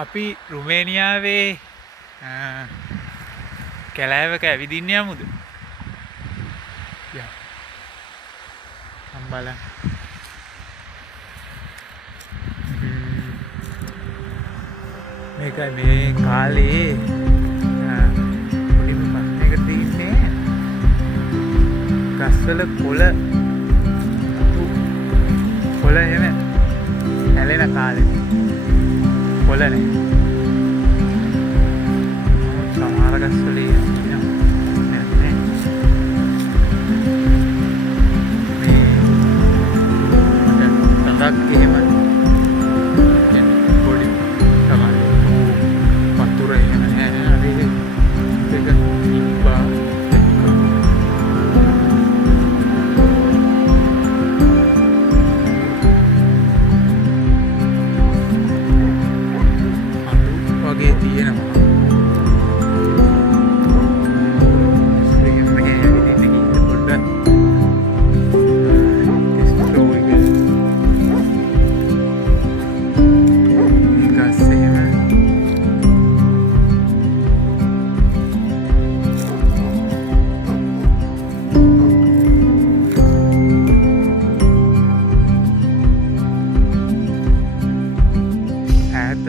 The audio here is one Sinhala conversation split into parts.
අපි රුමේනියාවේ කැලෑවක ඇවිදින්න යමුද? යා අම්බල මේකයි මේ කාලේ පොඩිම ප්‍රශ්නයකට ඉන්නේ ගස්වල කොළ එහෙම හැලෙන කාලේ කොළ නැහැ. සමහර ගස්වල නැහැ. මේ තඟක් එහෙම පොඩි තමයි වතුර එහෙම නැහැ. අර ඒක ඉබ්බා වගේ තියෙනවා.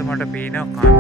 මට පේනවා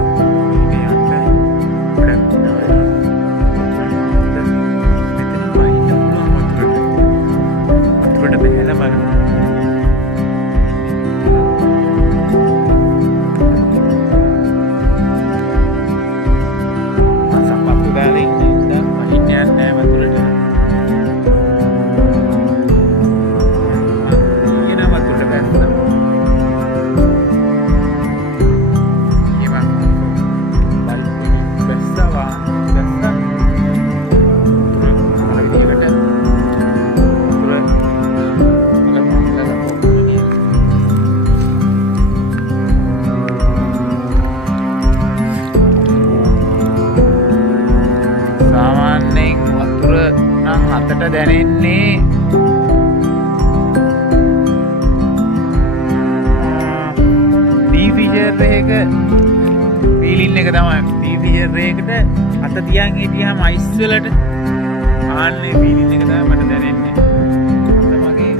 අතට දැනෙන්නේ ඩීෆිෂර් එක ෆීලින් එක තමයි. ඩීෆිෂර් එකට අත තියන් හිටියාම අයිස් වලට ආන්නේ ෆීලින් එක තමයි මට දැනෙන්නේ. තමගේ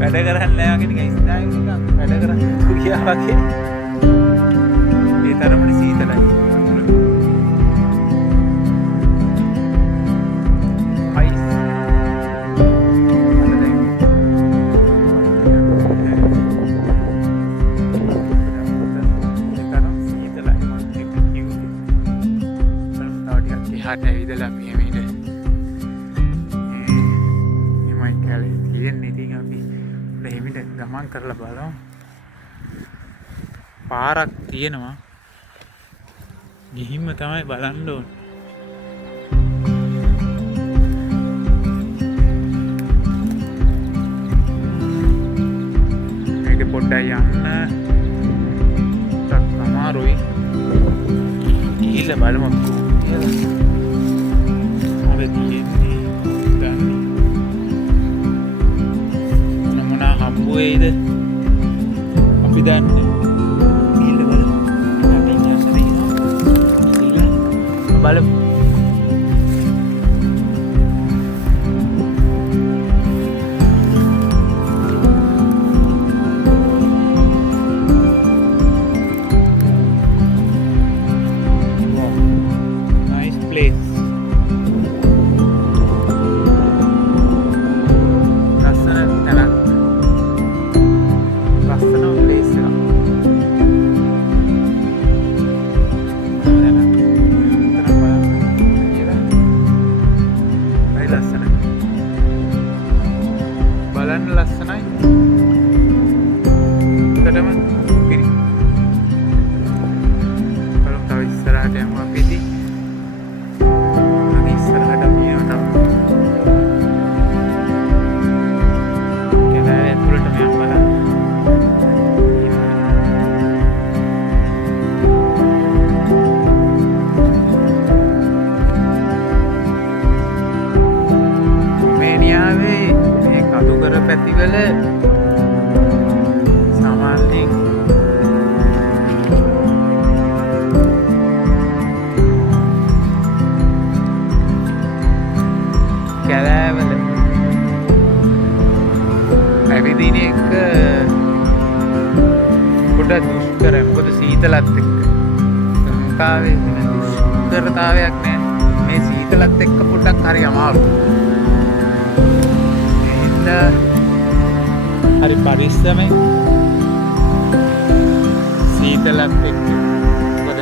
වැඩ කරන්නේ නැහැ වගේ නිකන් ස්ටයිල් එකක් වැඩ කරන්නේ කියා වගේ. ඒ තරමට සීතලයි. ඇවිදලා අපි එමෙයිද එමයි කැලේ තියෙන්නේ. ඉතින් අපි එහිමිට ගමන් කරලා බලමු. පාරක් තියෙනවා, ගිහින්ම තමයි බලන්න ඕන. මේක පොඩ්ඩක් යන්න අමාරුයි. ගිහිල්ලා බලමු කියලා. මොනා හම්බුවේද අපි දන්නේ. බලමු. Nice place. දින එක පොඩ්ඩක් දුෂ්කරයි. මොකද සීතලත් එක්ක ලංකාවේ තියෙන දුෂ්කරතාවයක් නෑ. මේ සීතලත් එක්ක පොඩ්ඩක් හරි අමාරුයි. හරි පරිස්සමෙන් සීතලත් එක්ක. මොකද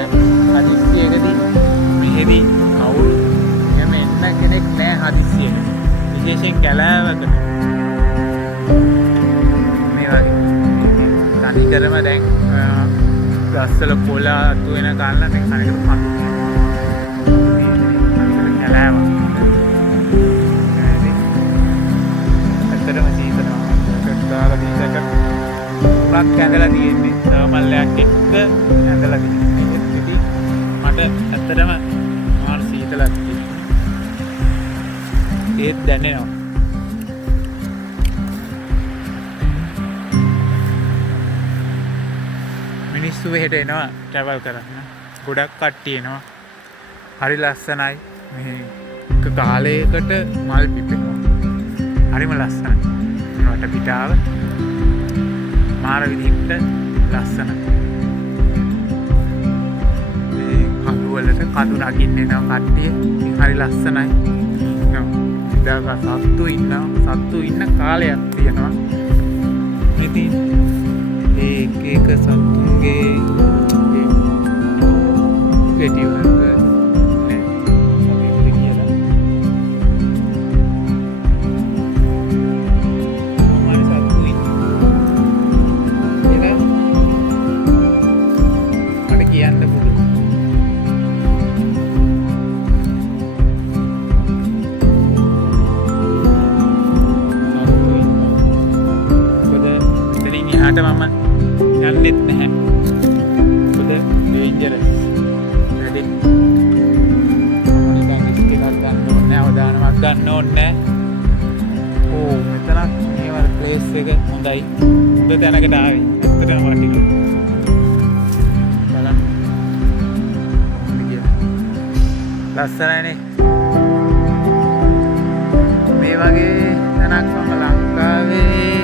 හදිස්සියකදී මෙහෙදී කවුරු එහෙම එන්න කෙනෙක් නෑ හදිස්සියකට. විශේෂයෙන් කැලෑවකට මේ වගේ තනිකරම දැන් ගස්වල කොළ අතු වෙන ගන්න මේ කනකට පණු කැලෑව. ඇත්තටම සීතලම දාලා දීසක උරක් ඇඳලා තියෙන්නේ තර්මල් එකක් එක්ක ඇඳලා තියෙන්නේ. ඉතින් මට ඇත්තටම මාන සීතලක් ඒත් දැනෙනවා. මිනිස්සු එහෙට එනවා ට්‍රැවල් කරන්න. ගොඩක් කට්ටිය එනවා. හරි ලස්සනයි. මේ එක කාලයකට මල් පිපෙනවා. හරිම ලස්සනයි. වට පිටාව මාර විදිහට ලස්සනයි. මේ කඳු වලට කඳු නගින්න එනවා කට්ටිය. ඉතින් හරි ලස්සනයි. සත්තු ඉන්නවා. සත්තු ඉන්න කාලයක් තියෙනවා. ඉතින් ඒක සත්තුන්ගේ ගැටි වර්ග මම යන්නෙත් නැහැ. මොකද ඩේන්ජරස්. වැඩි. මොනිකන් රිස්ක් එකක් ගන්න ඕනේ නැහැ. අවදානමක් ගන්න ඕනේ නැහැ. ඕ මෙතනක් මේවර ප්ලේස් එක හොඳයි. හොඳ තැනකට ආවේ. ඇත්තටම වටිනවා. බලන්න. ලස්සනයිනේ. මේ වගේ තැනක් මම ලංකාවේ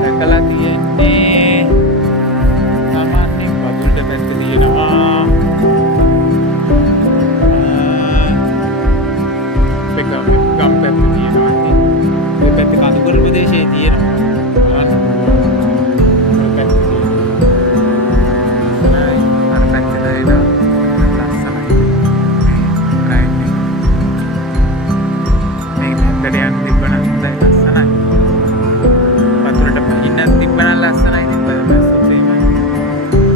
දැකලා තියෙන්නේ. සාමාන්‍යයෙන් පතුලට පැත්ත තියෙනවා. ගම් පැත්ත තියෙනවා. මේ පැත්ත කඳුකර ප්‍රදේශයේ තියෙනවා. බලන්න. පැත්ත තියෙනවා. අර පැත්තට එනවා. ලස්සනයි. මේ පැත්තට යන්න තිබ්බනම් ලස්සනයි. තිබ්බනම් ලස්සනයි.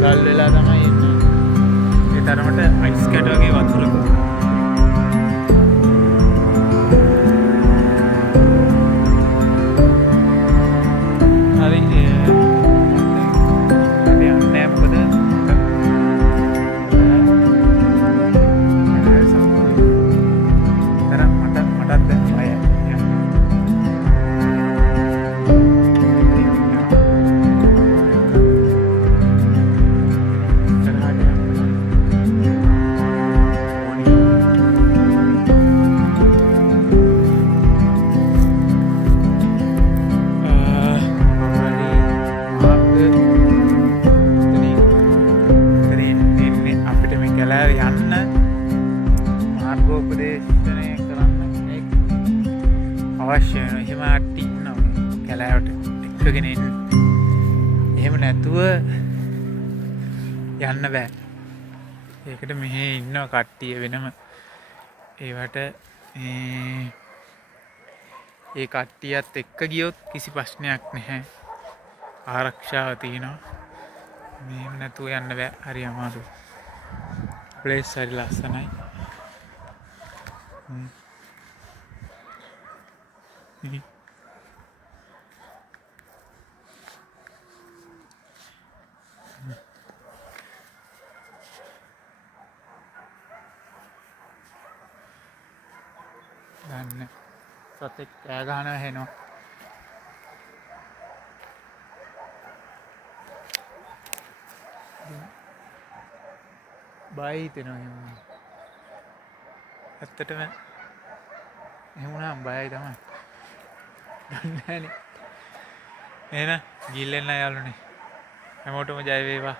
ගල් වෙලා තමයි එන්නේ. ඒ තරමට අයිස් කැට වගේ වතුරක. හරි යන්නේ මොකද? මටත් දැන් අය යන්න මාර්ගෝපදේශනය කරන්න අවශ්‍ය වෙන. එහෙම අට්ටි ඉන්නවා කැලෑවට එක්කගෙන එන්න. එහෙම නැතුව යන්න බෑ. ඒකට මෙහෙ ඉන්නවා කට්ටිය වෙනම. ඒවට ඒ කට්ටියත් එක්ක ගියොත් කිසි ප්‍රශ්නයක් නැහැ. ආරක්ෂාව තියෙනවා. මෙහෙම නැතුව යන්න බෑ. හරි අමාරුයි. ප්ලේස් හරි ලස්සනයි. ගන්න සතෙක් කෑ ගහනවා ඇහෙනවා. බය හිතෙනවා. ඇත්තටම එහෙම වුණාම බයයි තමයි. දන්නේ නැහනේ. එහෙනම් ගිහින් එන්න යාළුවනේ. හැමෝටම ජය වේවා.